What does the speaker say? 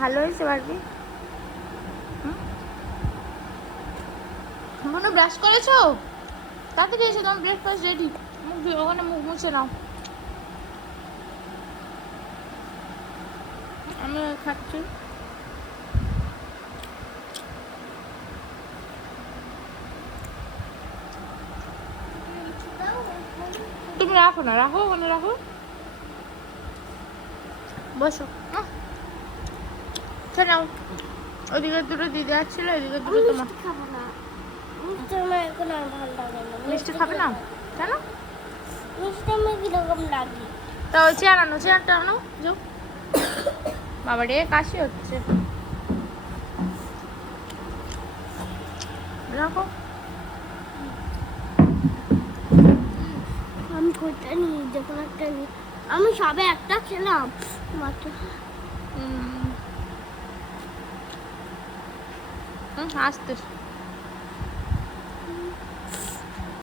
ভালো হয়েছে বারবি? মনে ব্রাশ করেছো? তাড়াতাড়ি এসে তোমার ব্রেকফাস্ট রেডি। ওখানে মুখ মুছে নাও। আমি খাচ্ছি। তুমি রাখো না, রাখো ওখানে রাখো। বসো নাও। ওইদিকে দুটো দিদি আসছিল, এদিকে দুটো তোমার। খাবো না, মিষ্টি আমার এখন আর ভালো লাগে না। মিষ্টি খাবে না কেন? মিষ্টি আমার কিরকম লাগে? তা ওই চেয়ার আনো, চেয়ারটা আনো যাও। বাবা রে কাশি হচ্ছে, রাখো। আমি কোনটা নিয়ে যখন একটা আমি সবে একটা খেলাম মাত্র। আস্তে